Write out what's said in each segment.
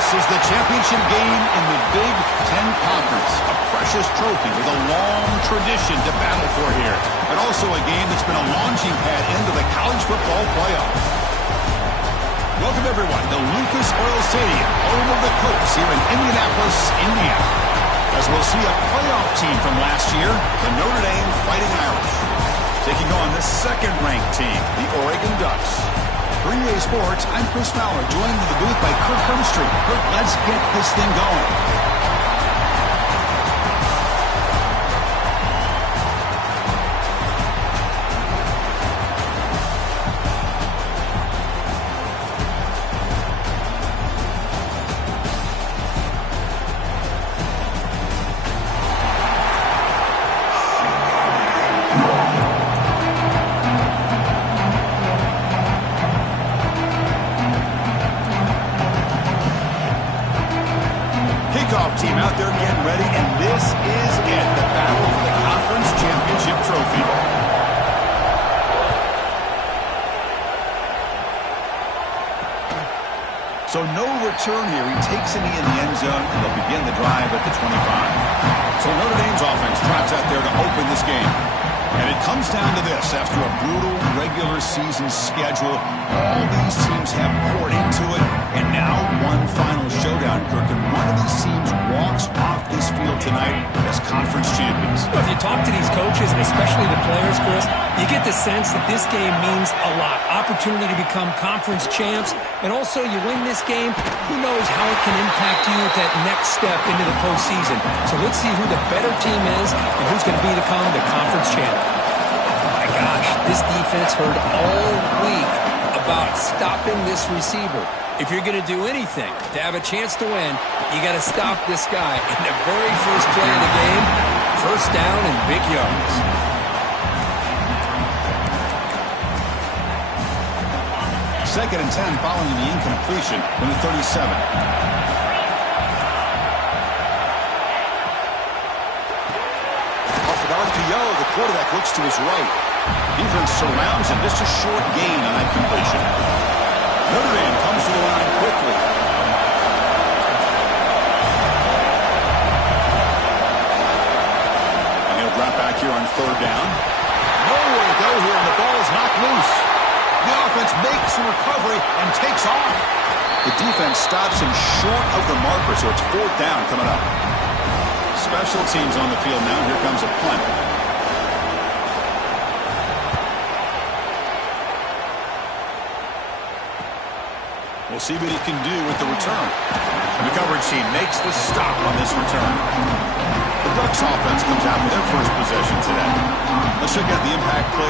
This is the championship game in the Big Ten Conference. A precious trophy with a long tradition to battle for here. But also a game that's been a launching pad into the college football playoff. Welcome, everyone, to Lucas Oil Stadium, home of the Colts here in Indianapolis, Indiana. As we'll see a playoff team from last year, the Notre Dame Fighting Irish, taking on the second-ranked team, the Oregon Ducks. For EA Sports, I'm Chris Fowler, joined in the booth by Kirk Hermstreet. Kirk, let's get this thing going. Team out there getting ready, and this is it, the battle for the conference championship trophy. So no return here. He takes it in the end zone, and they'll begin the drive at the 25. So Notre Dame's offense trots out there to open this game. And it comes down to this. After a brutal regular season schedule, all these teams have poured into it, and now one final showdown, Kirk. And one of these teams walks off this field tonight as conference champions. Well, if you talk to these coaches, and especially the players, Chris, you get the sense that this game means a lot. Opportunity to become conference champs, and also you win this game, who knows how it can impact you at that next step into the postseason. So let's see who the better team is and who's going to become the conference champ. My gosh, this defense heard all week about stopping this receiver. If you're going to do anything to have a chance to win, you got to stop this guy. In the very first play of the game, first down and big yards. Second and 10 following the incompletion from the 37. Off an RPO, the quarterback looks to his right. Defense surrounds him. Just a short gain on that completion. Notre Dame comes to the line quickly. And he'll drop back here on third down. Nowhere to go here, and the ball is knocked loose. The offense makes the recovery and takes off. The defense stops him short of the marker, so it's fourth down coming up. Special teams on the field now. Here comes a punt. We'll see what he can do with the return. The coverage team makes the stop on this return. The Ducks offense comes out for their first possession today. Let's check out the impact play.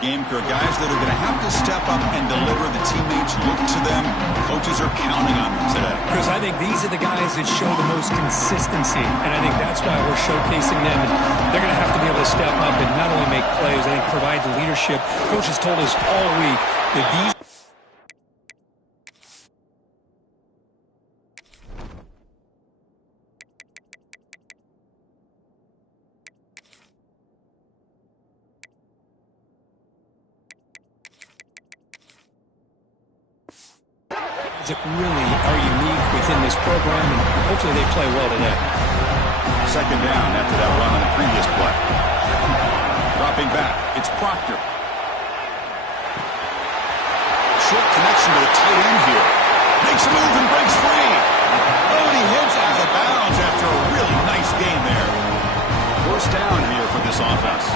Game crew, guys that are going to have to step up and deliver. The teammates look to them. Coaches are counting on them today. Because I think these are the guys that show the most consistency, and I think that's why we're showcasing them. And they're going to have to be able to step up and not only make plays, I think provide the leadership. Coaches told us all week that these that really are unique within this program, and hopefully they play well today. Second down after that run on the previous play. Dropping back, it's Proctor. Short connection to the tight end here. Makes a move and breaks free. Oh, and he hits out of bounds after a really nice gain there. First down here for this offense.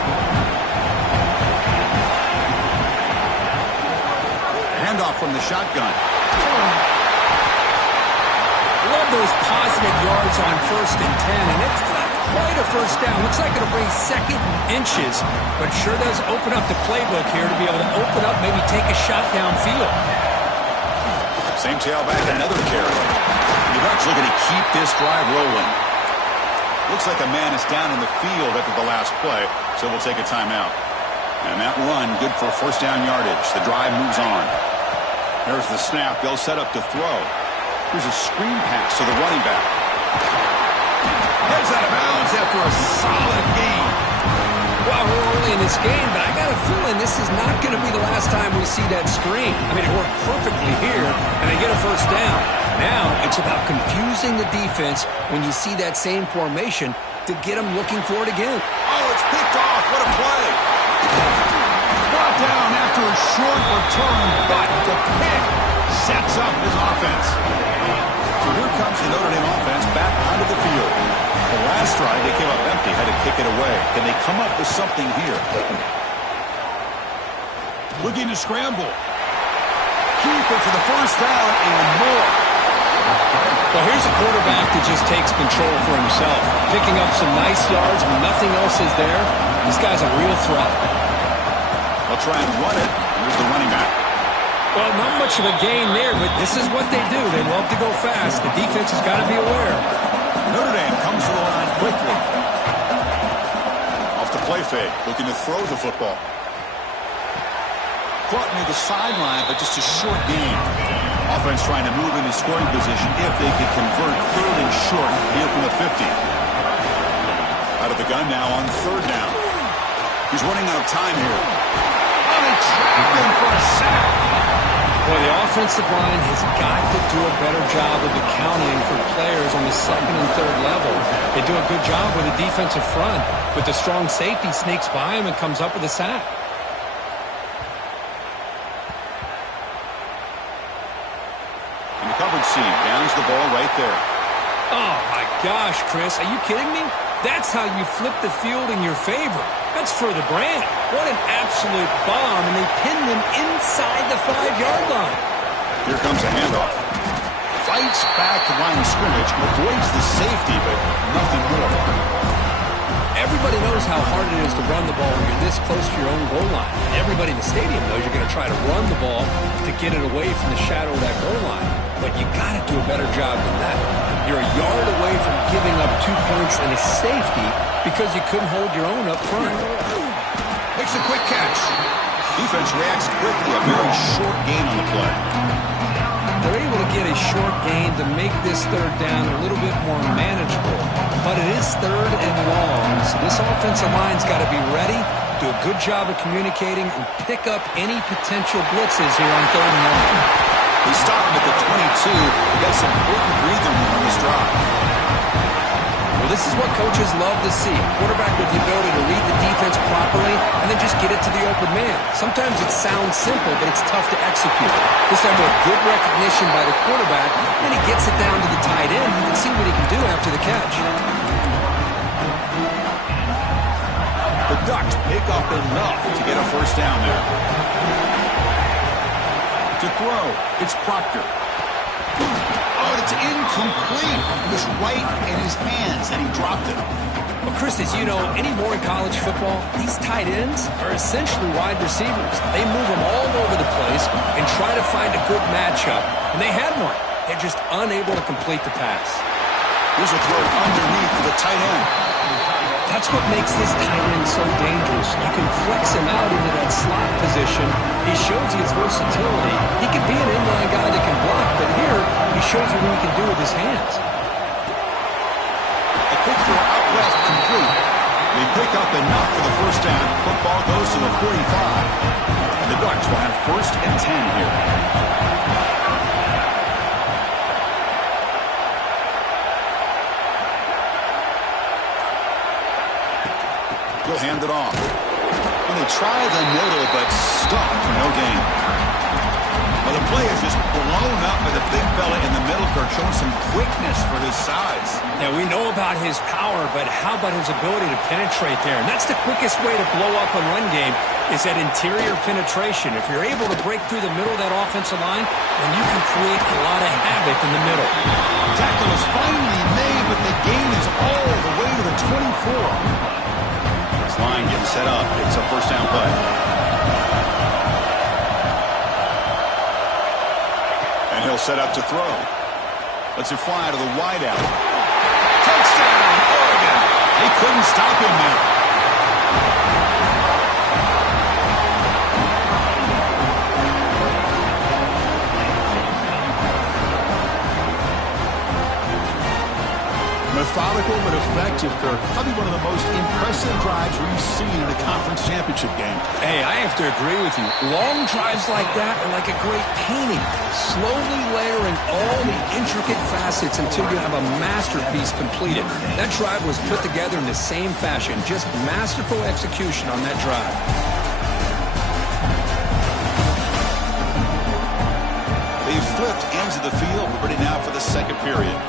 Handoff from the shotgun. Love those positive yards on 1st and 10, and it's not quite a first down. Looks like it'll bring second and inches, but sure does open up the playbook here to be able to open up, maybe take a shot downfield. Same tailback, another carry. The Ducks looking to keep this drive rolling. Looks like a man is down in the field after the last play, so we'll take a timeout. And that run, good for first down yardage. The drive moves on. There's the snap. They'll set up to throw. Here's a screen pass to the running back. Heads out of bounds after a solid in this game, but I got a feeling this is not going to be the last time we see that screen. I mean, it worked perfectly here, and they get a first down. Now it's about confusing the defense when you see that same formation to get them looking for it again. Oh, it's picked off. What a play. Brought down after a short return, but the pick sets up his offense. So here comes the Notre Dame offense back onto the field. The last drive, they came up empty, had to kick it away. Can they come up with something here? Looking to scramble. Keeper for the first down and more. Well, here's a quarterback that just takes control for himself. Picking up some nice yards when nothing else is there. This guy's a real threat. They'll try and run it. Here's the running back. Well, not much of a gain there, but this is what they do. They love to go fast. The defense has got to be aware. Notre Dame comes to the line quickly. Off the play fake, looking to throw the football. Caught near the sideline, but just a short gain. Offense trying to move into scoring position if they could convert third and short here from the 50. Out of the gun now on third down. He's running out of time here. Oh, they trap him for a sack. Well, the offensive line has got to do a better job of accounting for players on the second and third level. They do a good job with the defensive front, but the strong safety sneaks by him and comes up with a sack. In the coverage seam, downs the ball right there. Oh, my gosh, Chris. Are you kidding me? That's how you flip the field in your favor. That's for the brand. What an absolute bomb, and they pin them inside the 5-yard line. Here comes a handoff. Fights back to line of scrimmage, avoids the safety, but nothing more. Everybody knows how hard it is to run the ball when you're this close to your own goal line. Everybody in the stadium knows you're going to try to run the ball to get it away from the shadow of that goal line. But you got to do a better job than that. You're a yard away from giving up 2 points and a safety because you couldn't hold your own up front. Makes a quick catch. Defense reacts quickly. A very short gain on the play. They're able to get a short gain to make this third down a little bit more manageable. But it is third and long, so this offensive line's got to be ready, do a good job of communicating, and pick up any potential blitzes here on third and long. He's stopping at the 22. He got some important breather room on this drive. Well, this is what coaches love to see. A quarterback with the ability to read the defense properly and then just get it to the open man. Sometimes it sounds simple, but it's tough to execute. This time with good recognition by the quarterback, then he gets it down to the tight end. You can see what he can do after the catch. The Ducks pick up enough to get a first down there. To throw, it's Proctor. Oh, it's incomplete. It was right in his hands, and he dropped it. Well, Chris, as you know, anymore in college football, these tight ends are essentially wide receivers. They move them all over the place and try to find a good matchup, and they had one. They're just unable to complete the pass. Here's a throw underneath for the tight end. That's what makes this tight end so dangerous. You can flex him out into that slot position. He shows you his versatility. He can be an inline guy that can block, but here he shows you what he can do with his hands. A quick throw out left, complete. They pick up enough for the first down. Football goes to the 45. And the Ducks will have first and 10 here. He'll hand it off. And they try the middle, but stuck for no gain. Well, the play is just blown up by the big fella in the middle, Kirk, showing some quickness for his size. Now, we know about his power, but how about his ability to penetrate there? And that's the quickest way to blow up a run game is that interior penetration. If you're able to break through the middle of that offensive line, then you can create a lot of havoc in the middle. Tackle is finally made, but the gain is all the way to the 24. Line getting set up. It's a first down play. And he'll set up to throw. Lets it fly to the wideout. Touchdown, Oregon. They couldn't stop him there. simple but effective, Kirk. Probably one of the most impressive drives we've seen in a conference championship game. Hey, I have to agree with you. Long drives like that are like a great painting, slowly layering all the intricate facets until you have a masterpiece completed. That drive was put together in the same fashion, just masterful execution on that drive. They've flipped ends of the field. We're ready now for the second period.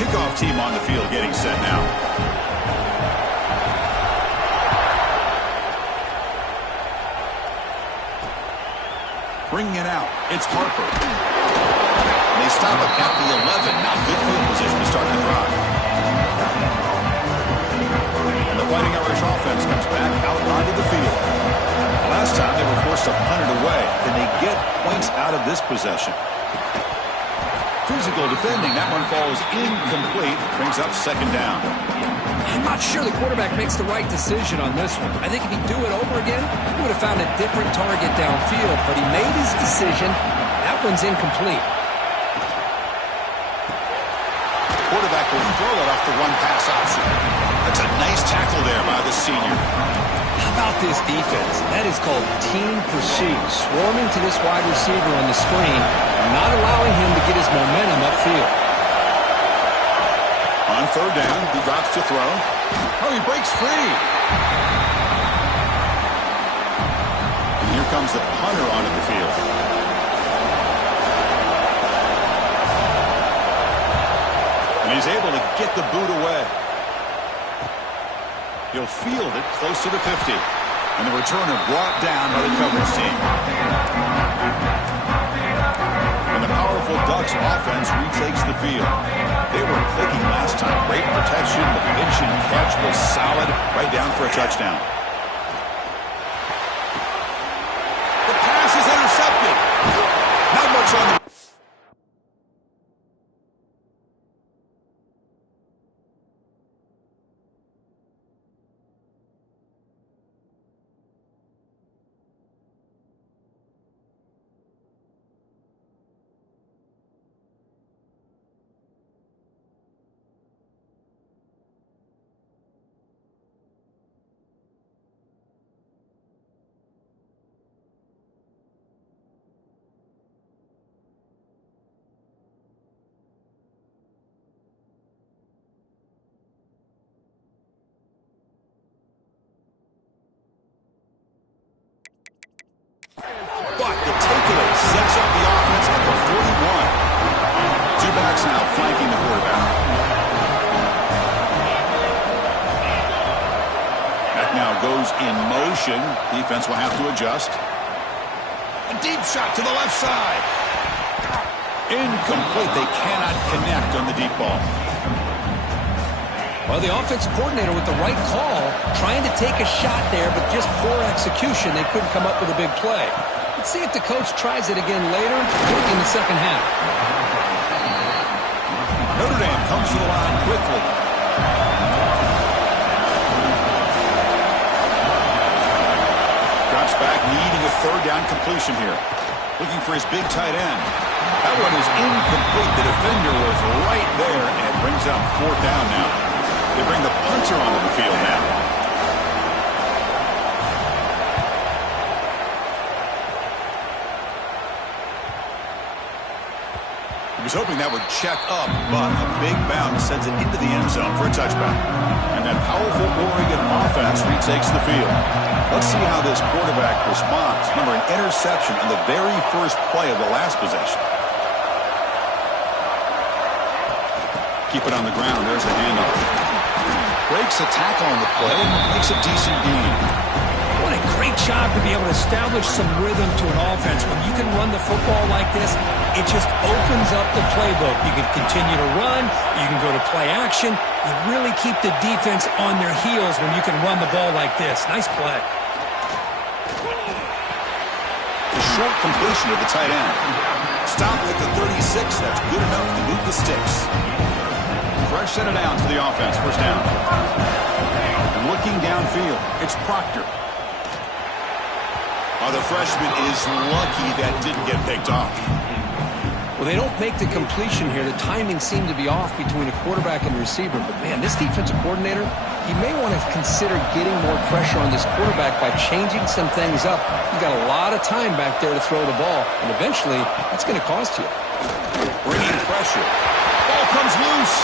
Kickoff team on the field getting set now. Bringing it out. It's Harper. They stop it at the 11. Now good field position to start the drive. And the Fighting Irish offense comes back out onto the field. Last time they were forced to punt it away. Can they get points out of this possession? Physical defending. That one falls incomplete. Brings up second down. I'm not sure the quarterback makes the right decision on this one. I think if he'd do it over again, he would have found a different target downfield, but he made his decision. That one's incomplete. Quarterback will throw it off the one pass option. That's a nice tackle there by the senior. How about this defense? That is called team pursuit. Swarming to this wide receiver on the screen, not allowing him to get his momentum upfield. On third down, he drops to throw. Oh, he breaks free. And here comes the punter onto the field. And he's able to get the boot away. He'll field it close to the 50. And the returner brought down by the coverage team. And the powerful Ducks offense retakes the field. They were clicking last time. Great protection. The pitch and catch was solid. Right down for a touchdown. The pass is intercepted. Not much on the... But the takeaway sets up the offense at the 41. Two backs now flanking the quarterback. That now goes in motion. Defense will have to adjust. A deep shot to the left side. Incomplete. They cannot connect on the deep ball. Well, the offensive coordinator with the right call, trying to take a shot there, but just poor execution. They couldn't come up with a big play. Let's see if the coach tries it again later in the second half. Notre Dame comes to the line quickly. Drops back, needing a third down completion here. Looking for his big tight end. That one is incomplete. The defender was right there, and it brings up fourth down now. They bring the punter onto the field now. He was hoping that would check up, but a big bounce sends it into the end zone for a touchback. And that powerful Oregon offense retakes the field. Let's see how this quarterback responds. Remember, an interception on the very first play of the last possession. Keep it on the ground. There's the handoff. Breaks a tackle on the play and makes a decent gain. What a great job to be able to establish some rhythm to an offense. When you can run the football like this, it just opens up the playbook. You can continue to run. You can go to play action. You really keep the defense on their heels when you can run the ball like this. Nice play. The short completion of the tight end. Stop at the 36. That's good enough to move the sticks. Fresh set of downs for the offense. First down. And looking downfield, it's Proctor. Oh, the freshman is lucky that didn't get picked off. Well, they don't make the completion here. The timing seemed to be off between a quarterback and receiver. But, man, this defensive coordinator, he may want to consider getting more pressure on this quarterback by changing some things up. He's got a lot of time back there to throw the ball, and eventually that's going to cost you. Bringing pressure. Ball comes loose.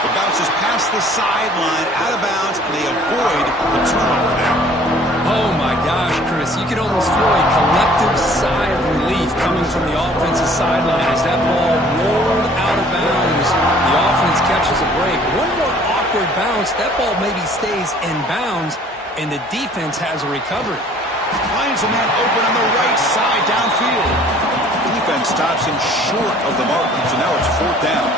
It bounces past the sideline, out of bounds, and they avoid the turnover there. Oh, my gosh, Chris. You can almost feel a collective sigh of relief coming from the offensive sideline as that ball rolled out of bounds. The offense catches a break. One more awkward bounce. That ball maybe stays in bounds, and the defense has a recovery. Finds a man open on the right side downfield. Defense stops him short of the mark, so now it's 4th down.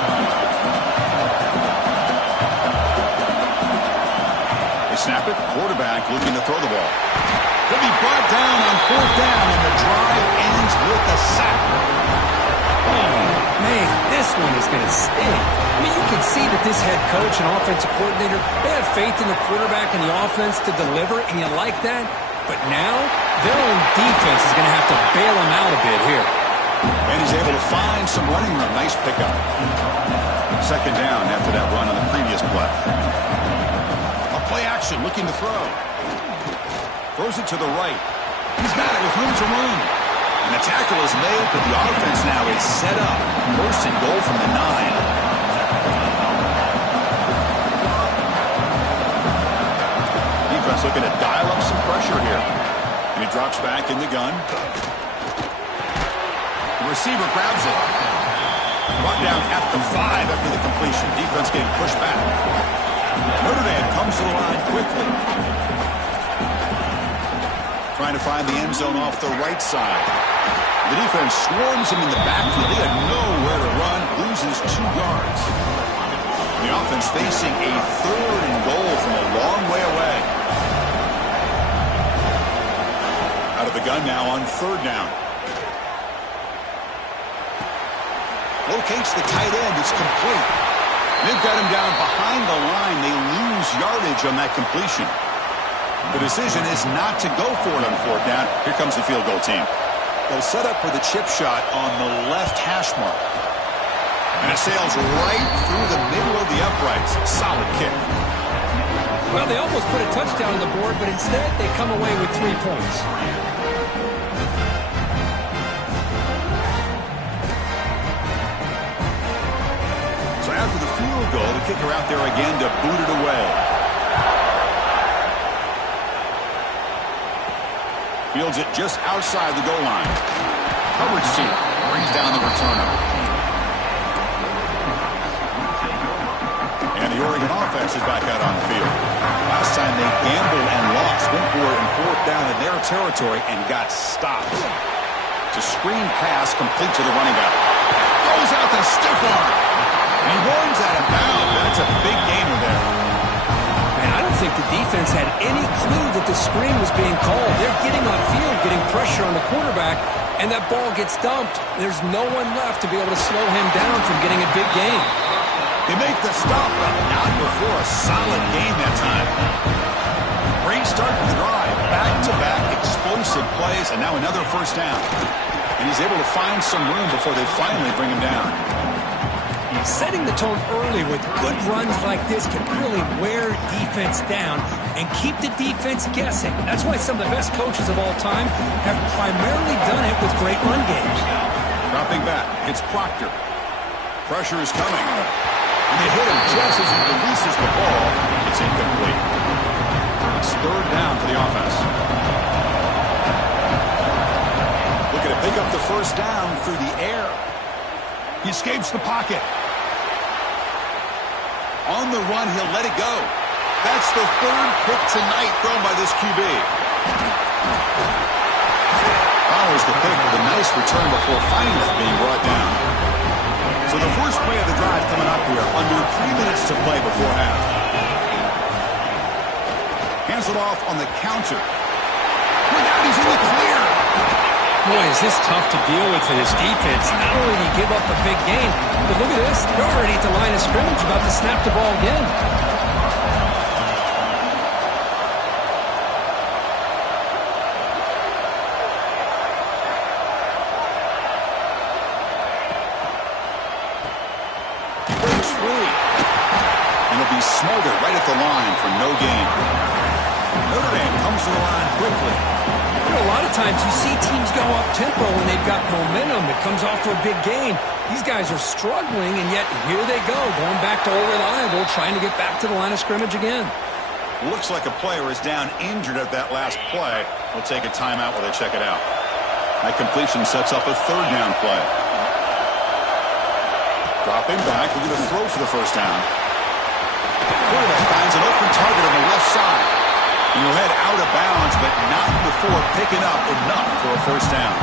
They snap it. Quarterback looking to throw the ball. He'll be brought down on 4th down, and the drive ends with a sack. Oh, man, this one is going to sting. I mean, you can see that this head coach and offensive coordinator, they have faith in the quarterback and the offense to deliver, and you like that. But now, their own defense is going to have to bail them out a bit here. And he's able to find some running room. Nice pickup. 2nd down after that run on the previous play. Play action, looking to throw. Throws it to the right. He's got it with room to run. And the tackle is made, but the offense now is set up. 1st and goal from the 9. Defense looking to dial up some pressure here. And he drops back in the gun. The receiver grabs it. Brought down at the 5 after the completion. Defense getting pushed back. Notre Dame comes to the line quickly. Trying to find the end zone off the right side. The defense swarms him in the backfield. He had nowhere to run. Loses 2 yards. The offense facing a 3rd and goal from a long way away. Out of the gun now on 3rd down. Locates the tight end. It's complete. They've got him down behind the line. They lose yardage on that completion. The decision is not to go for it on 4th down. Here comes the field goal team. They'll set up for the chip shot on the left hash mark. And it sails right through the middle of the uprights. Solid kick. Well, they almost put a touchdown on the board, but instead they come away with 3 points. After the field goal, the kicker out there again to boot it away. Fields it just outside the goal line. Coverage team brings down the returner. And the Oregon offense is back out on the field. Last time they gambled and lost, went for it in 4th down in their territory and got stopped. It's a screen pass complete to the running back. Throws out the stiff arm. And he warns out of bounds. That's a big gainer there. Man, I don't think the defense had any clue that the screen was being called. They're getting on field, getting pressure on the quarterback, and that ball gets dumped. There's no one left to be able to slow him down from getting a big gain. They make the stop, but not before a solid gain that time. Great start to the drive. Back-to-back explosive plays, and now another 1st down. And he's able to find some room before they finally bring him down. Setting the tone early with good runs like this can really wear defense down and keep the defense guessing. That's why some of the best coaches of all time have primarily done it with great run games. Dropping back, it's Proctor. Pressure is coming. And they hit him just as he releases the ball. It's incomplete. It's 3rd down for the offense. Looking to pick up the 1st down through the air. He escapes the pocket. On the run, he'll let it go. That's the 3rd pick tonight thrown by this QB. Follows the pick with a nice return before finally being brought down. So the first play of the drive coming up here, under 3 minutes to play before half. Hands it off on the counter. Look out, he's in the clear. Boy, is this tough to deal with for this defense. Not only do you give up a big game, but look at this. They're already at the line of scrimmage, about to snap the ball again. he's smothered right at the line for no gain. Notre Dame comes to the line quickly. You know, a lot of times you see teams go up-tempo when they've got momentum. It comes off for a big gain. These guys are struggling, and yet here they go, going back to Old Reliable, trying to get back to the line of scrimmage again. Looks like a player is down injured at that last play. We'll take a timeout while they check it out. That completion sets up a third down play. Dropping back, looking to throw for the first down. Quarterback finds an open target on the left side. And he'll head out of bounds, but not before picking up enough for a first down.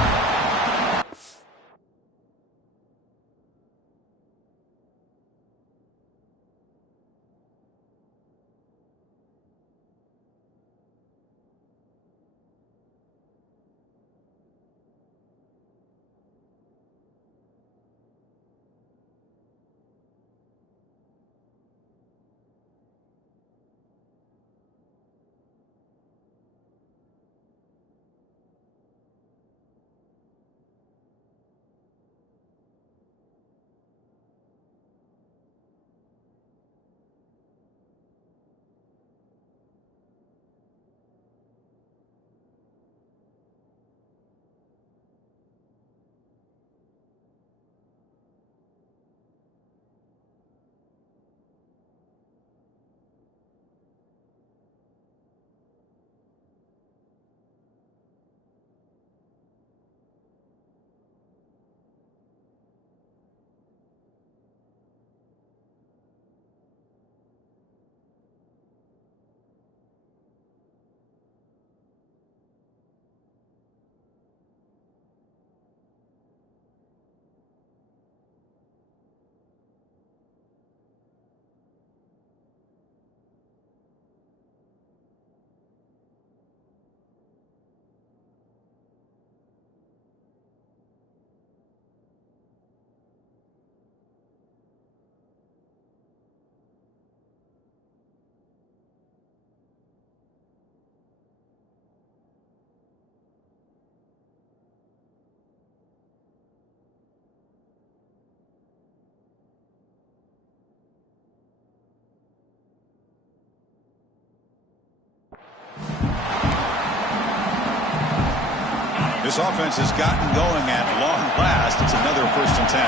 This offense has gotten going at long last. It's another 1st and 10.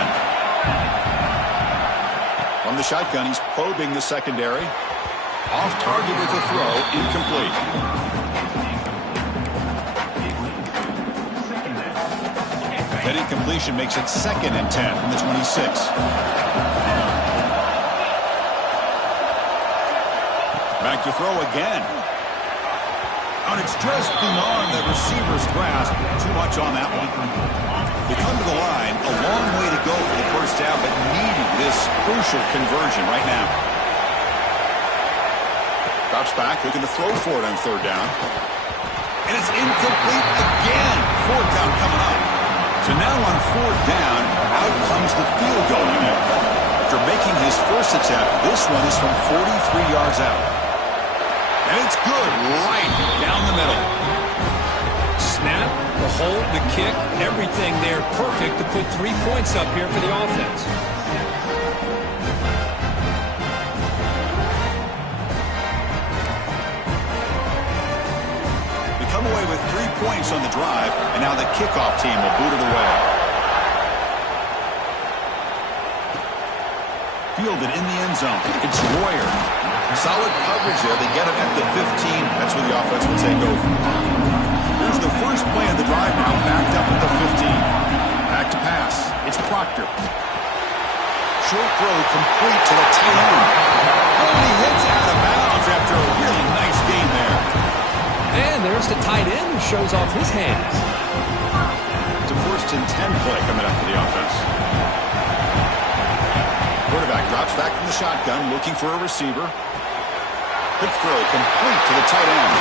From the shotgun, he's probing the secondary. Off target with a throw, incomplete. That incompletion makes it 2nd and 10 from the 26. Back to throw again. And it's just beyond the receiver's grasp. Too much on that one. They come to the line. A long way to go for the first down, but needing this crucial conversion right now. Drops back, looking to throw for it on 3rd down. And it's incomplete again. 4th down coming up. So now on 4th down, out comes the field goal unit. After making his first attempt, this one is from 43 yards out. And it's good, right down the middle. Snap, the hold, the kick, everything there perfect to put 3 points up here for the offense. We come away with 3 points on the drive, and now the kickoff team will boot it away. Fielded in the end zone. It's Royer. Solid coverage there. They get him at the 15. That's where the offense will take over. Here's the first play of the drive now, backed up at the 15. Back to pass. It's Proctor. Short throw complete to the tight end. Oh, he hits out of bounds after a really nice game there. And there's the tight end who shows off his hands. It's a 1st and 10 play coming up for the offense. Quarterback drops back from the shotgun, looking for a receiver. Quick throw, complete to the tight end.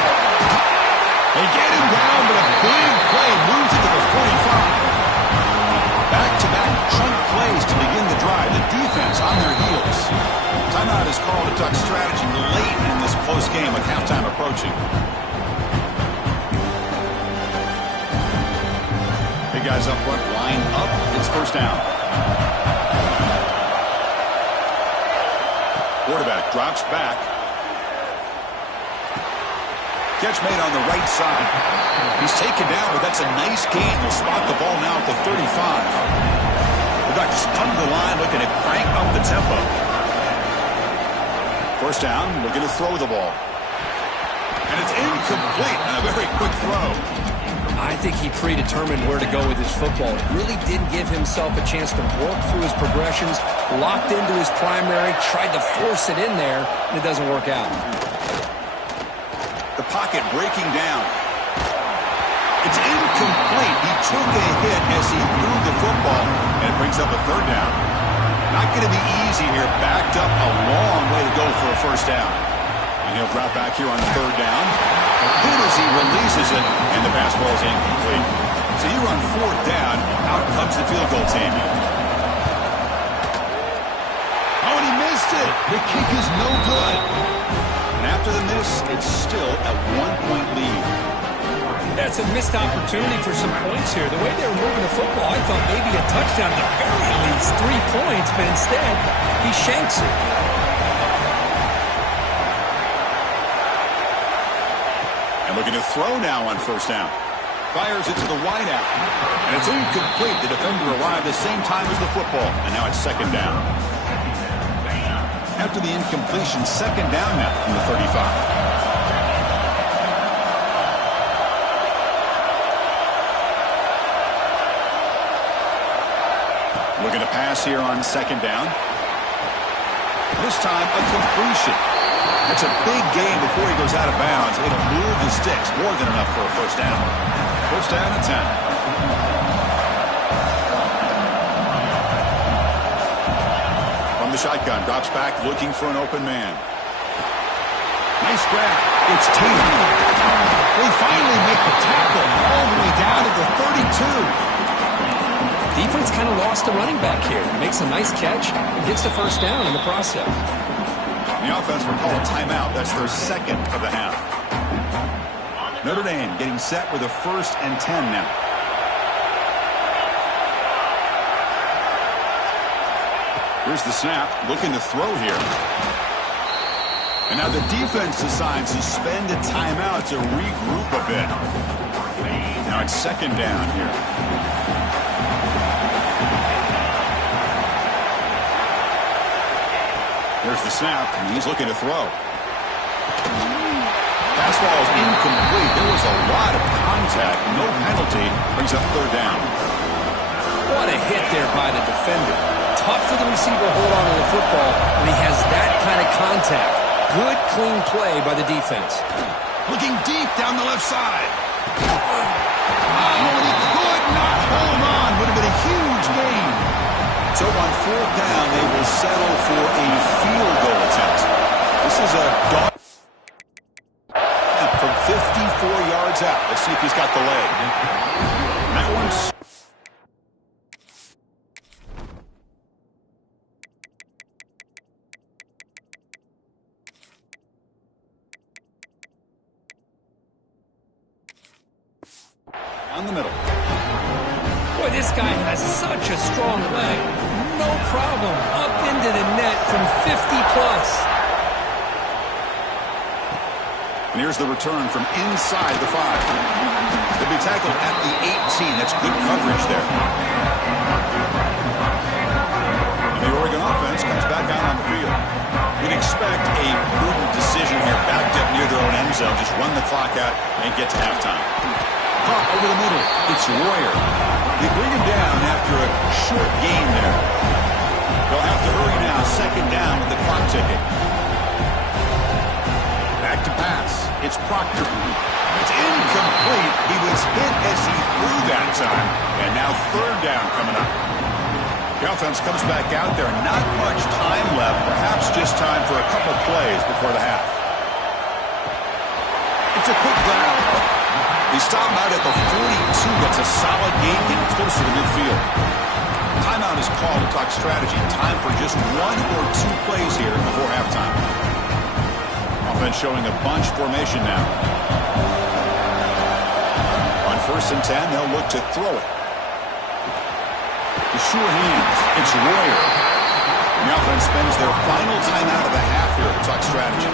They get him down, but a big play moves into the 45. Back-to-back chunk plays to begin the drive. The defense on their heels. Timeout is called a duck strategy late in this close game with halftime approaching. Big guys up front, line up. It's 1st down. quarterback drops back. Catch made on the right side. He's taken down, but that's a nice gain. He'll spot the ball now at the 35. Quarterback just come to the line looking to crank up the tempo. First down, looking to throw the ball. And it's incomplete on a very quick throw. I think he predetermined where to go with his football. Really didn't give himself a chance to work through his progressions, locked into his primary, tried to force it in there, and it doesn't work out. The pocket breaking down. It's incomplete. He took a hit as he threw the football, and it brings up a third down. Not going to be easy here. Backed up a long way to go for a first down. And he'll drop back here on third down. Hit as he releases it, and the pass ball is incomplete. So you're on fourth down. Out comes the field goal team. Oh, and he missed it. The kick is no good. And after the miss, it's still a 1-point lead. That's a missed opportunity for some points here. The way they were moving the football, I thought maybe a touchdown at the very least, 3 points, but instead, he shanks it. And looking to throw now on first down. Fires it to the wideout. And it's incomplete. The defender arrived the same time as the football. And now it's second down. After the incompletion, second down now from the 35. Looking to pass here on second down. This time, a completion. That's a big gain before he goes out of bounds. It'll move the sticks. More than enough for a first down. First down and 10. From the shotgun, drops back, looking for an open man. Nice grab. It's Tatum. They finally make the tackle all the way down to the 32. Defense kind of lost a running back here. Makes a nice catch and gets the first down in the process. The offense will call a timeout. That's their second of the half. Notre Dame getting set with a 1st and 10 now. Here's the snap. Looking to throw here. And now the defense decides to spend a timeout to regroup a bit. Now it's second down here. There's the snap, and he's looking to throw. Pass ball is incomplete. There was a lot of contact. No penalty. Brings up third down. What a hit there by the defender. Tough for the receiver to hold on to the football when he has that kind of contact. Good, clean play by the defense. Looking deep down the left side. Oh, and he could not hold on. Would have been a huge gain. So on fourth down, they will settle for a field goal attempt. This is a dog from 54 yards out. Let's see if he's got the leg. And that one's... down the middle. Boy, this guy has such a strong leg. No problem. Up into the net from 50-plus. And here's the return from inside the 5. They'll be tackled at the 18. That's good coverage there. And the Oregon offense comes back out on the field. We'd expect a prudent decision here. Backed up near their own end zone. Just run the clock out and get to halftime. Pop over the middle. It's Royer. They bring him down after a short gain there. They'll have to hurry now. Second down with the clock ticking. Back to pass. It's Proctor. It's incomplete. He was hit as he threw that time. And now third down coming up. The offense comes back out there. Not much time left. Perhaps just time for a couple plays before the half. It's a quick grab. He stopped out at the 42. That's a solid gain, getting closer to midfield. Timeout is called to talk strategy. Time for just 1 or 2 plays here before halftime. Offense showing a bunch formation now. On 1st and 10, they'll look to throw it. The sure hands. It's Royer. The offense spends their final timeout of the half here to talk strategy.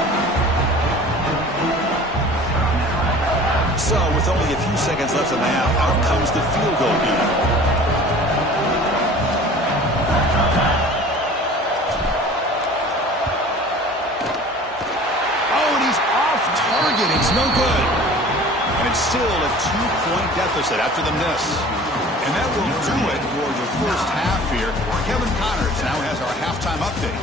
So, with only a few seconds left in the half, out comes the field goal unit. Oh, and he's off target. It's no good. And it's still a 2-point deficit after the miss. And that will do it for the first half here. Kevin Connors now has our halftime update.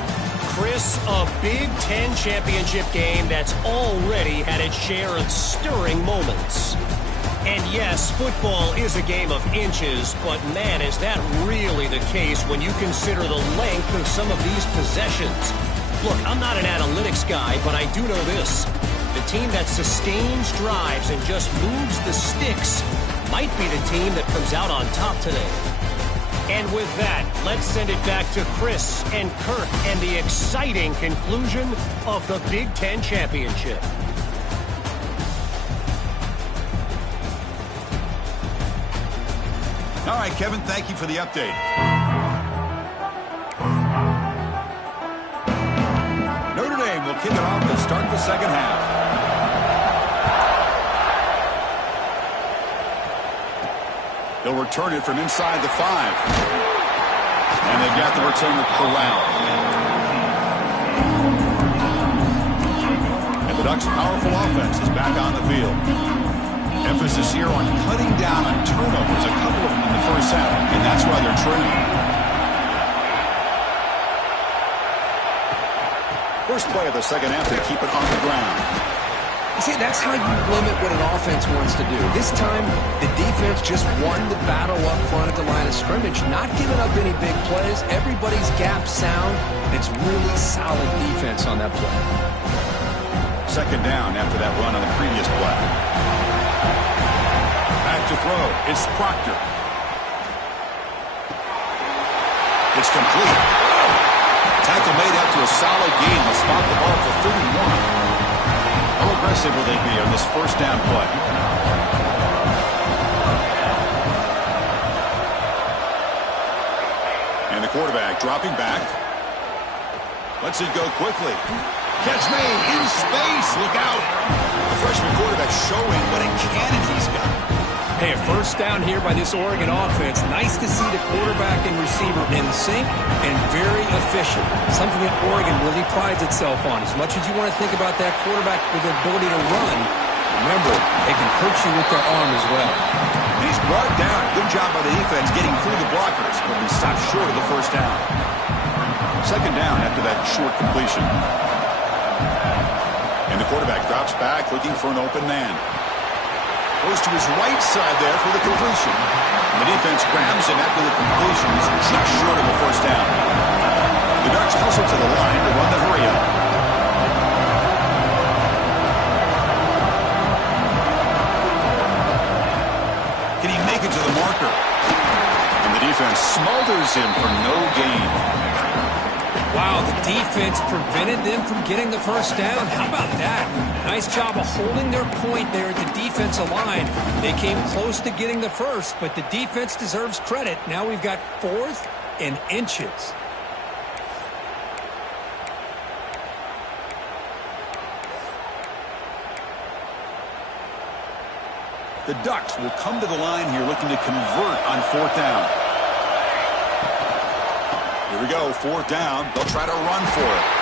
Chris, a Big Ten championship game that's already had its share of stirring moments. And yes, football is a game of inches, but man, is that really the case when you consider the length of some of these possessions. Look, I'm not an analytics guy, but I do know this. The team that sustains drives and just moves the sticks might be the team that comes out on top today. And with that, let's send it back to Chris and Kirk and the exciting conclusion of the Big Ten Championship. All right, Kevin, thank you for the update. Notre Dame will kick it off to start the second half. They'll return it from inside the 5. And they've got the returner corralled. And the Ducks' powerful offense is back on the field. Emphasis here on cutting down on turnovers, a couple of them in the first half, and that's why they're trailing. First play of the second half to keep it on the ground. See, that's how you limit what an offense wants to do. This time, the defense just won the battle up front at the line of scrimmage, not giving up any big plays. Everybody's gap sound. It's really solid defense on that play. Second down after that run on the previous play. Back to throw. It's Proctor. It's complete. Tackle made out to a solid gain. Will spot the ball for 31. How aggressive will they be on this first down play? And the quarterback dropping back. Lets it go quickly. Catch made in space. Look out. The freshman quarterback showing what a cannon he's got. Hey, a first down here by this Oregon offense. Nice to see the quarterback and receiver in sync and very efficient. Something that Oregon really prides itself on. As much as you want to think about that quarterback with the ability to run, remember, they can hurt you with their arm as well. He's brought down. Good job by the defense getting through the blockers, but he stopped short of the first down. Second down after that short completion. And the quarterback drops back looking for an open man. Goes to his right side there for the completion. The defense grabs him after the completion. He's just short of the first down. The Ducks hustle to the line to run the hurry up. Can he make it to the marker? And the defense smothers him for no gain. Wow, the defense prevented them from getting the first down. How about that? Nice job of holding their point there at the defensive line. They came close to getting the first, but the defense deserves credit. Now we've got 4th and inches. The Ducks will come to the line here looking to convert on 4th down. Here we go, 4th down. They'll try to run for it.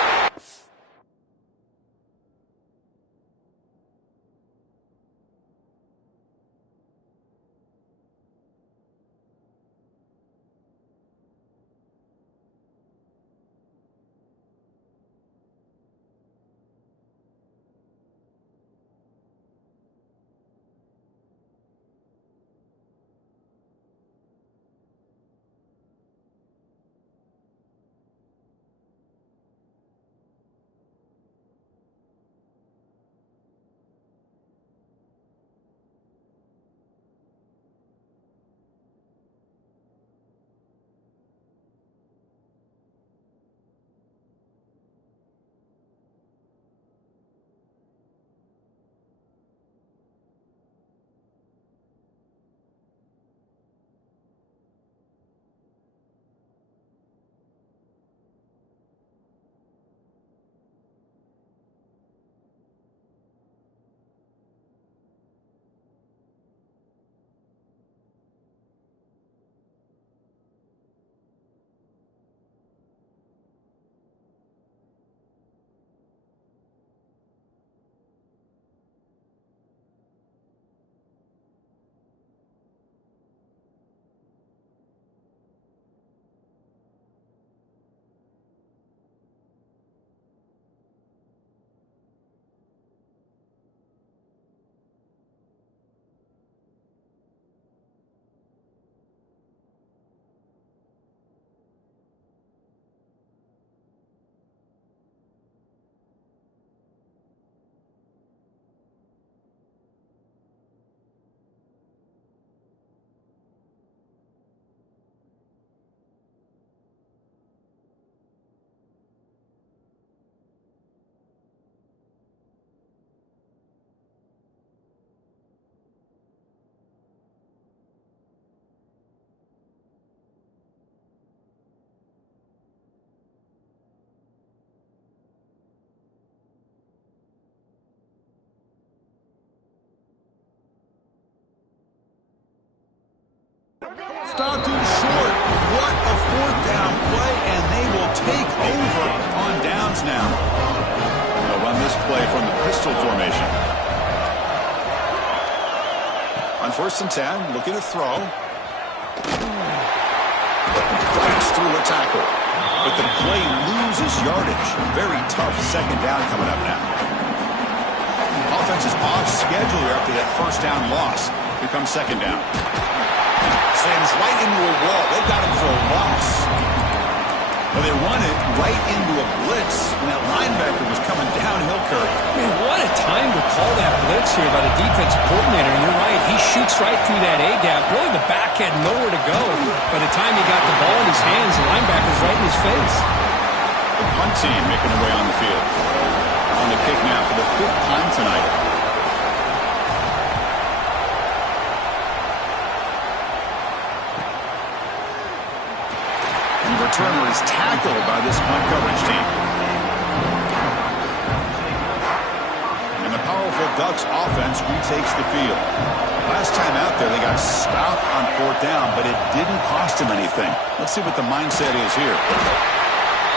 stopped too short. What a fourth down play, and they will take over on downs now. They'll run this play from the pistol formation. On 1st and 10, looking to throw. Breaks through a tackle. But the play loses yardage. Very tough second down coming up now. Offense is off schedule here after that first down loss. Here comes second down. Slams right into a wall. They've got him for a loss. Well, they run it right into a blitz, and that linebacker was coming downhill, Kurt. Man, what a time to call that blitz here by the defensive coordinator. You're right. He shoots right through that A-gap. Really, the back had nowhere to go. By the time he got the ball in his hands, the linebacker's right in his face. The punt team making their way on the field. On the kick now for the 5th time tonight. And the returner is tackled by this punt coverage team. And the powerful Ducks offense retakes the field. Last time out there, they got stopped on 4th down, but it didn't cost them anything. Let's see what the mindset is here.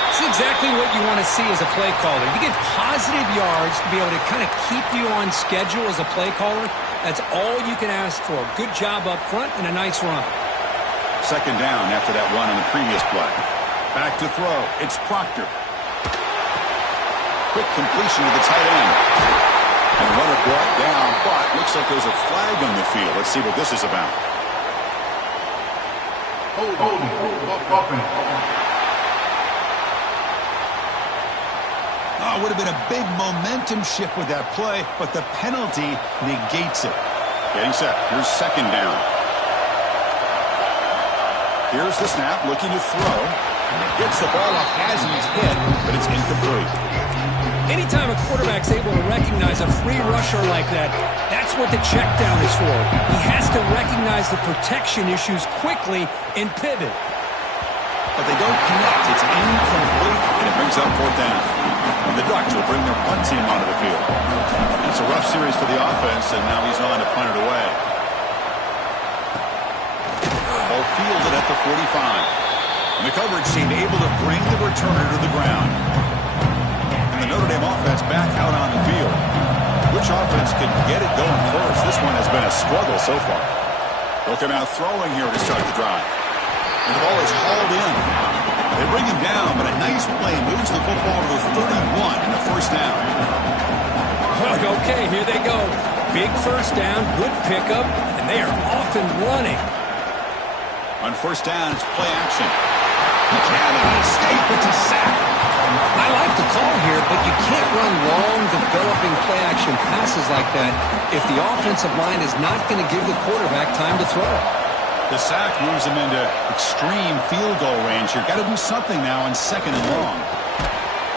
It's exactly what you want to see as a play caller. You get positive yards to be able to kind of keep you on schedule as a play caller. That's all you can ask for. Good job up front and a nice run. Second down after that run on the previous play. Back to throw. It's Proctor. Quick completion to the tight end. And runner brought down, but looks like there's a flag on the field. Let's see what this is about. It would have been a big momentum shift with that play, but the penalty negates it. Getting set. Here's second down. Here's the snap, looking to throw. Gets the ball off Hasney's head, but it's incomplete. Anytime a quarterback's able to recognize a free rusher like that, that's what the check down is for. He has to recognize the protection issues quickly and pivot. But they don't connect. It's incomplete, and it brings up 4th down. And the Ducks will bring their punt team onto the field. It's a rough series for the offense, and now he's on to punt it away. Ball fielded at the 45. And the coverage team able to bring the returner to the ground. And the Notre Dame offense back out on the field. Which offense can get it going first? This one has been a struggle so far. They'll come out throwing here to start the drive. And the ball is hauled in. They bring him down, but a nice play moves the football to the 31 in the first down. Okay, here they go. Big first down, good pickup, and they are off and running. On 1st down, it's play action. He can't escape. It's a sack. I like the call here, but you can't run long, developing play action passes like that if the offensive line is not going to give the quarterback time to throw. The sack moves him into extreme field goal range here. Got to do something now on 2nd and long.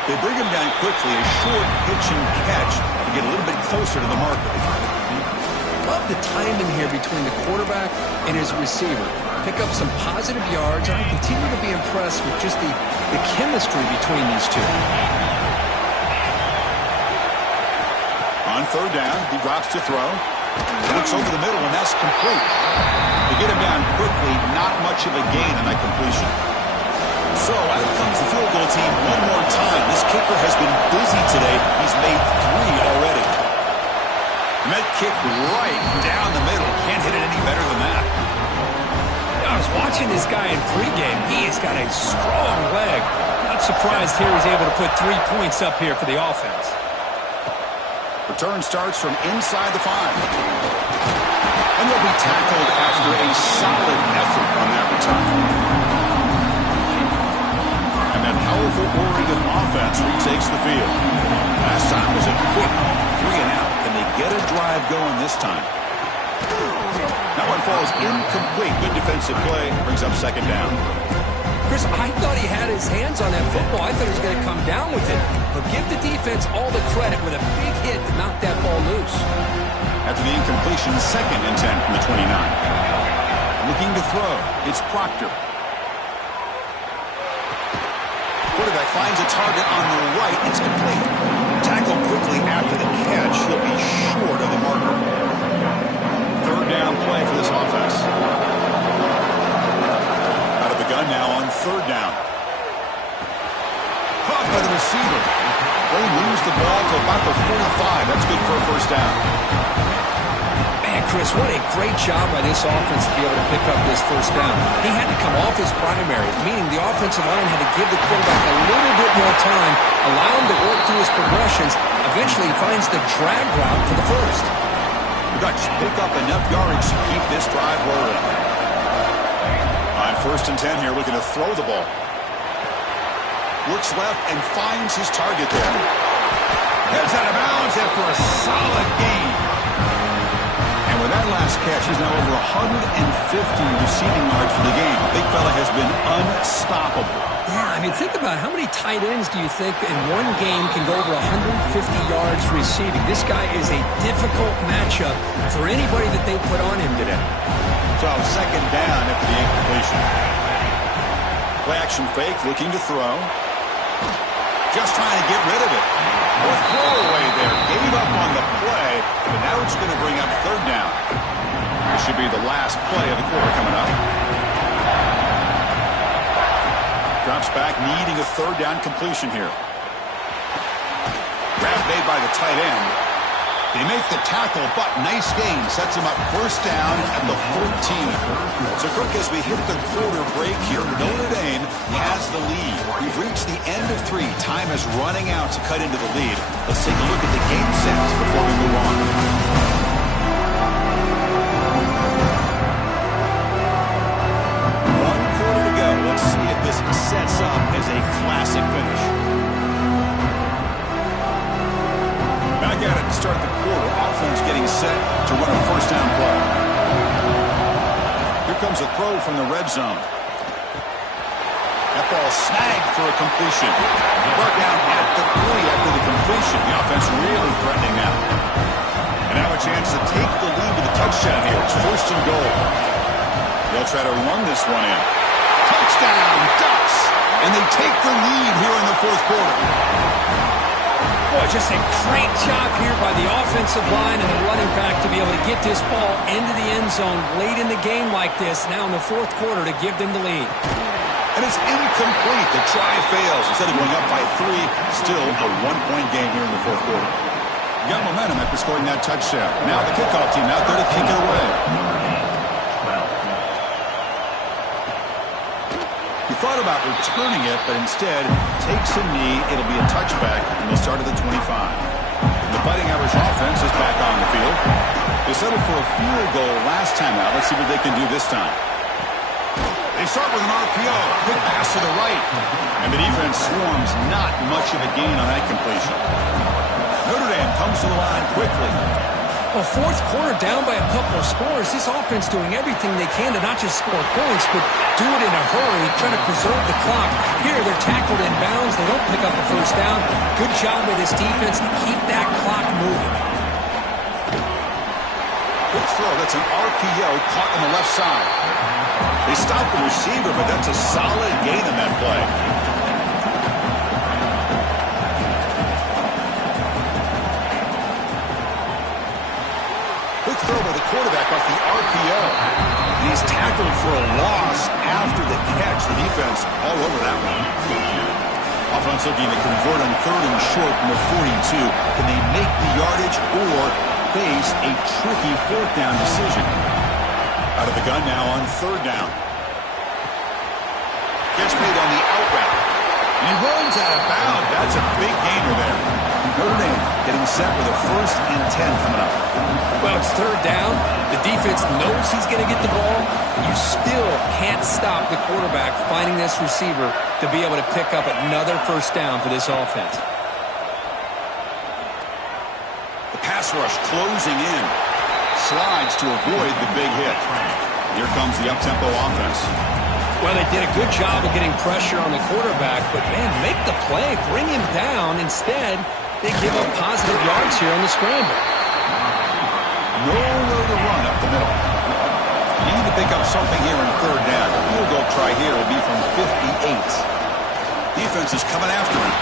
They bring him down quickly, a short pitch and catch to get a little bit closer to the marker. Love the timing here between the quarterback and his receiver. Pick up some positive yards. I continue to be impressed with just the chemistry between these two. On 3rd down, he drops to throw. Looks over the middle, and that's complete. They get him down quickly, not much of a gain on that completion. So out comes the field goal team one more time. This kicker has been busy today. He's made 3 already. And that kick right down the middle. Can't hit it any better than that. I was watching this guy in pregame. He has got a strong leg. Not surprised here he's able to put 3 points up here for the offense. Return starts from inside the 5. And they'll be tackled after a solid effort on that return. And that powerful Oregon offense retakes the field. Last time was a quick 3 and out. Can they get a drive going this time? That one falls incomplete. Good defensive play. Brings up second down. Chris, I thought he had his hands on that football. I thought he was going to come down with it. But give the defense all the credit with a big hit to knock that ball loose. After the incompletion, 2nd and 10 from the 29. Looking to throw. It's Proctor. Quarterback finds a target on the right. It's complete. Tackled quickly after the catch. He'll be short of the marker. 3rd down play for this offense. third down. Caught by the receiver. They lose the ball to about the 45. That's good for a first down. Man, Chris, what a great job by this offense to be able to pick up this first down. He had to come off his primary, meaning the offensive line had to give the quarterback a little bit more time, allow him to work through his progressions. Eventually, he finds the drag route for the first. The Dutch pick up enough yardage to keep this drive rolling. On 1st and 10 here, looking to throw the ball. Looks left and finds his target there. Heads out of bounds after a solid gain. And with that last catch, he's now over 150 receiving yards for the game. Big fella has been unstoppable. Yeah, I mean, think about how many tight ends do you think in one game can go over 150 yards receiving? This guy is a difficult matchup for anybody that they put on him today. So 2nd down after the incompletion. Play action fake, looking to throw. Just trying to get rid of it. Or throwaway there. Gave up on the play, but now it's going to bring up 3rd down. This should be the last play of the quarter coming up. Drops back, needing a 3rd down completion here. Grab made by the tight end. They make the tackle, but nice gain. Sets him up 1st down at the 14. So, Kirk, as we hit the quarter break here, Notre Dame has the lead. We've reached the end of 3. Time is running out to cut into the lead. Let's take a look at the game sets before we move on. One quarter to go. Let's see if this sets up as a classic finish. Back at it to start the quarter. Offense getting set to run a 1st down play. Here comes a throw from the red zone. That ball snagged for a completion. Brought down at the 3 after the completion. The offense really threatening now. And now a chance to take the lead with a touchdown here. It's 1st and goal. They'll try to run this one in. Touchdown, Ducks! And they take the lead here in the 4th quarter. Boy, just a great job here by the offensive line and the running back to be able to get this ball into the end zone late in the game like this, now in the 4th quarter, to give them the lead. And it's incomplete. The try fails. Instead of going up by 3, still a 1-point game here in the 4th quarter. You got momentum after scoring that touchdown. Now the kickoff team out there to kick it away. He thought about returning it, but instead takes a knee. It'll be a touchback, and they'll start at the 25. The Fighting Irish offense is back on the field. They settled for a field goal last time out. Let's see what they can do this time. They start with an RPO. Quick pass to the right. And the defense swarms. Not much of a gain on that completion. Notre Dame comes to the line quickly. Well, 4th quarter down by a couple of scores. This offense doing everything they can to not just score points, but do it in a hurry, trying to preserve the clock. Here, they're tackled in bounds. They don't pick up a 1st down. Good job by this defense to keep that clock moving. Good throw. That's an RPO caught on the left side. They stop the receiver, but that's a solid gain on that play. Quick throw by the quarterback off the RPO. And he's tackled for a loss after the catch. The defense all over that one. Offense looking to convert on 3rd and short from the 42. Can they make the yardage or face a tricky 4th down decision? Out of the gun now on 3rd down. Gets made on the out route. And he runs out of bounds. That's a big gainer there. Notre Dame getting set with a 1st and 10 coming up. Well, it's 3rd down. The defense knows he's going to get the ball. You still can't stop the quarterback finding this receiver to be able to pick up another 1st down for this offense. The pass rush closing in. Slides to avoid the big hit. Here comes the up-tempo offense. Well, they did a good job of getting pressure on the quarterback, but, man, make the play, bring him down. Instead, they give up positive yards here on the scramble. Nowhere to run up the middle. Need to pick up something here in 3rd down. The field goal try here will be from 58. Defense is coming after him.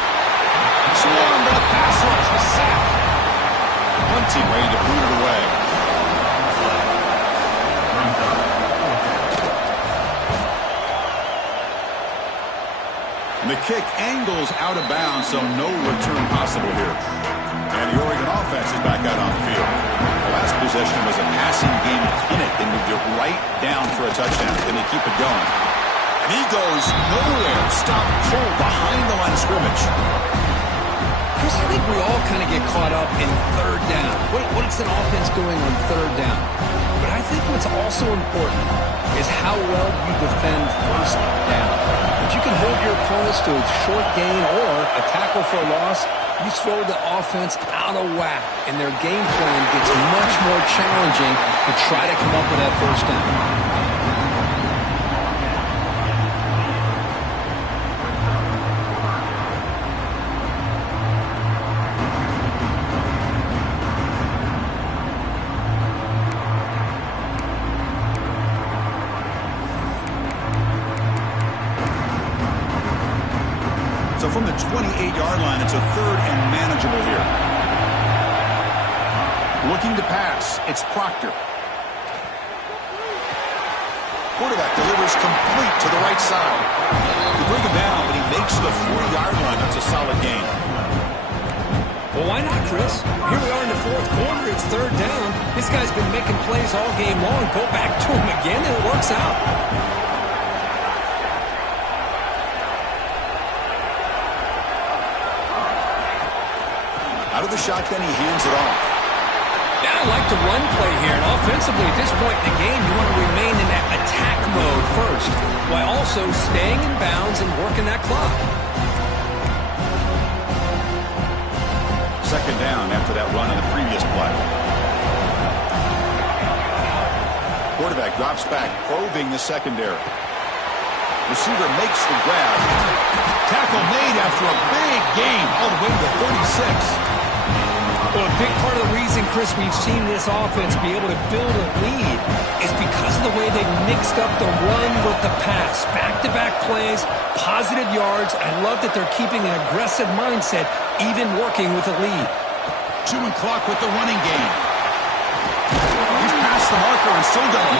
Swarmed by the pass rush. A sack. Hunting ready to boot it away. And the kick angles out of bounds, so no return possible here. And the Oregon offense is back out on the field. The last possession was a passing game clinic. They moved it right down for a touchdown. Can they keep it going? And he goes nowhere. Stop cold behind the line of scrimmage. Chris, I think we all kind of get caught up in third down. What's an offense doing on third down? But I think what's also important is how well you defend first down. If you can hold your opponents to a short gain or a tackle for a loss, you throw the offense out of whack, and their game plan gets much more challenging to try to come up with that first down. So from the 28-yard line, it's a third and manageable here. Looking to pass. It's Proctor. Quarterback delivers complete to the right side. They bring him down, but he makes the 40-yard line. That's a solid gain. Well, why not, Chris? Here we are in the fourth quarter. It's third down. This guy's been making plays all game long. Go back to him again, and it works out. Out of the shotgun, he hands it off. Yeah, I like the run play here. And offensively, at this point in the game, you want to remain in that attack mode first, while also staying in bounds and working that clock. Second down after that run on the previous play. Quarterback drops back, probing the secondary. Receiver makes the grab. Tackle made after a big gain all the way to 36. Well, a big part of the reason, Chris, we've seen this offense be able to build a lead is because of the way they've mixed up the run with the pass. Back-to-back plays, positive yards. I love that they're keeping an aggressive mindset, even working with a lead. Chewing clock with the running game. He's past the marker and still got him.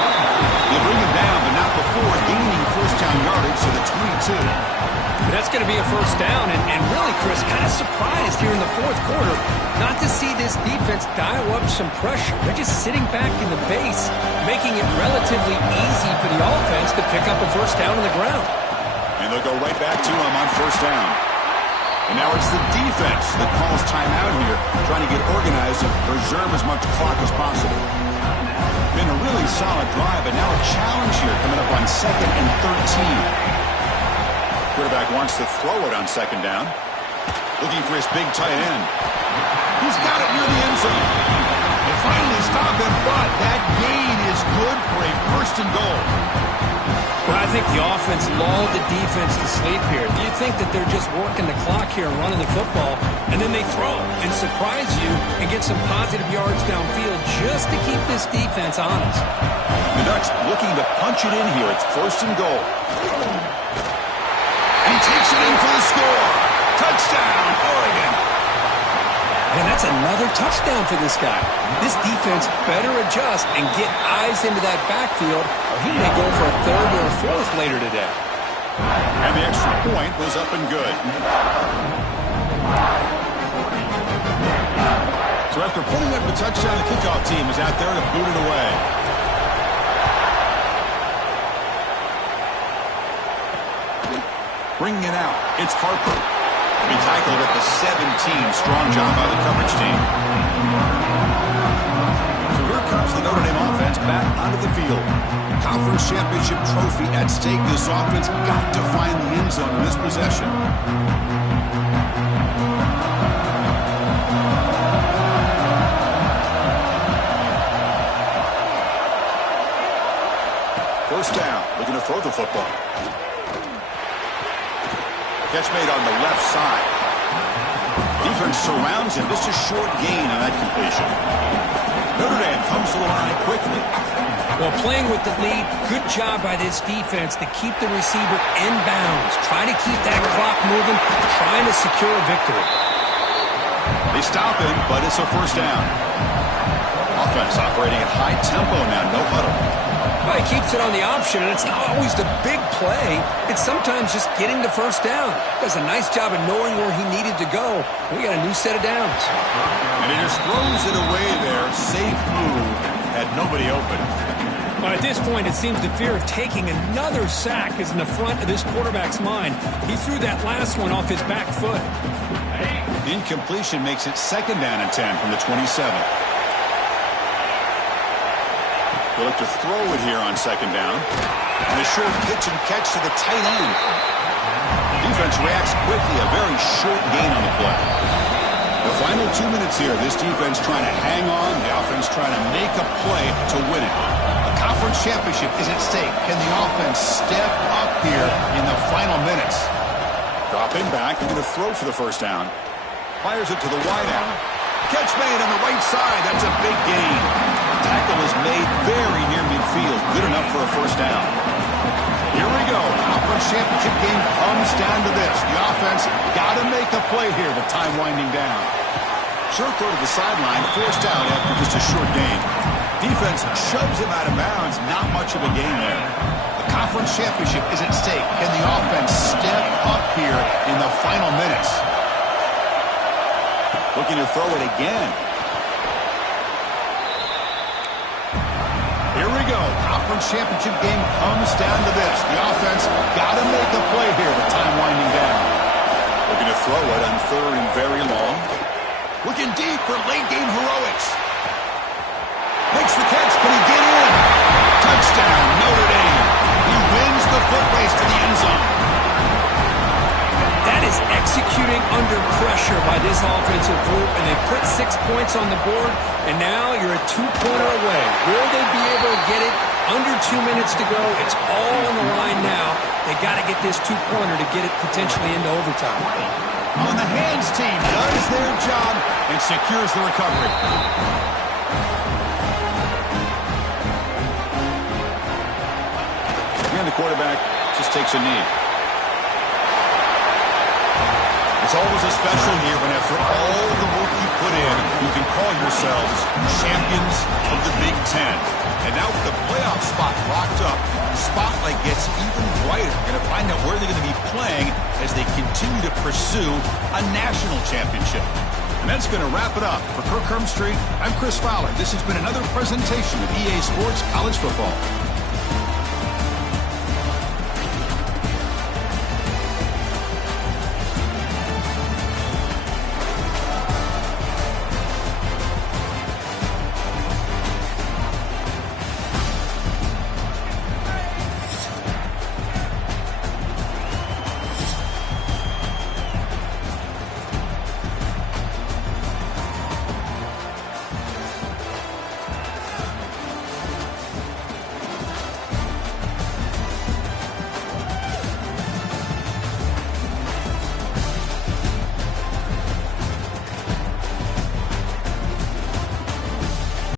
They bring him down, but not before gaining first down yardage to the 22. That's going to be a first down, and really, Chris, kind of surprised here in the fourth quarter not to see this defense dial up some pressure. They're just sitting back in the base, making it relatively easy for the offense to pick up a first down on the ground. And they'll go right back to him on first down. And now it's the defense that calls timeout here, trying to get organized and preserve as much clock as possible. Been a really solid drive, but now a challenge here coming up on 2nd and 13. Quarterback wants to throw it on second down. Looking for his big tight end. He's got it near the end zone. They finally stop him, but that gain is good for a first and goal. Well, I think the offense lulled the defense to sleep here. You think that they're just working the clock here and running the football, and then they throw and surprise you and get some positive yards downfield just to keep this defense honest. The Ducks looking to punch it in here. It's first and goal. He takes it in for the score. Touchdown, Oregon. And that's another touchdown for this guy. This defense better adjust and get eyes into that backfield, or he may go for a third or a fourth later today. And the extra point was up and good. So after pulling up the touchdown, the kickoff team is out there to boot it away. Bringing it out, it's Harper. He tackled at the 17. Strong job by the coverage team. So here comes the Notre Dame offense back onto the field. Conference championship trophy at stake. This offense got to find the end zone in this possession. First down, looking to throw the football. Catch made on the left side. Defense surrounds him. Just a short gain on that completion. Notre Dame comes to the line quickly. Well, playing with the lead, good job by this defense to keep the receiver in bounds. Try to keep that clock moving, trying to secure a victory. They stop him, but it's a first down. Offense operating at high tempo now, no huddle. Well, he keeps it on the option, and it's not always the big play. It's sometimes just getting the first down. Does a nice job of knowing where he needed to go. We got a new set of downs. And he just throws it away there. Safe move. Had nobody open. Well, at this point, it seems the fear of taking another sack is in the front of this quarterback's mind. He threw that last one off his back foot. Incompletion makes it 2nd down and 10 from the 27. They'll look to throw it here on 2nd down. And a short pitch and catch to the tight end. The defense reacts quickly. A very short gain on the play. The final 2 minutes here. This defense trying to hang on. The offense trying to make a play to win it. The conference championship is at stake. Can the offense step up here in the final minutes? Dropping back. They're going to throw for the first down. Fires it to the wideout. Catch made on the right side. That's a big gain. Tackle is made very near midfield. Good enough for a first down. Here we go. Conference championship game comes down to this. The offense got to make a play here with time winding down. Short throw to the sideline, forced out after just a short gain. Defense shoves him out of bounds. Not much of a gain there. The conference championship is at stake. Can the offense step up here in the final minutes? Looking to throw it again. Here we go. Conference championship game comes down to this. The offense got to make a play here with time winding down. Looking to throw it on 3rd and very long. Looking deep for late game heroics. Makes the catch. Can he get in? Touchdown, Notre Dame. He wins the foot race to the end zone. That is executing under pressure by this offensive group, and they put 6 points on the board, and now you're a 2-pointer away. Will they be able to get it? Under 2 minutes to go. It's all on the line now. They got to get this 2-pointer to get it potentially into overtime. On the hands team does their job and secures the recovery. And the quarterback just takes a knee. It's always a special year when after all the work you put in, you can call yourselves champions of the Big Ten. And now with the playoff spot locked up, the spotlight gets even brighter. Going to find out where they're going to be playing as they continue to pursue a national championship. And that's going to wrap it up. For Kirk Hermstreet, I'm Chris Fowler. This has been another presentation of EA Sports College Football.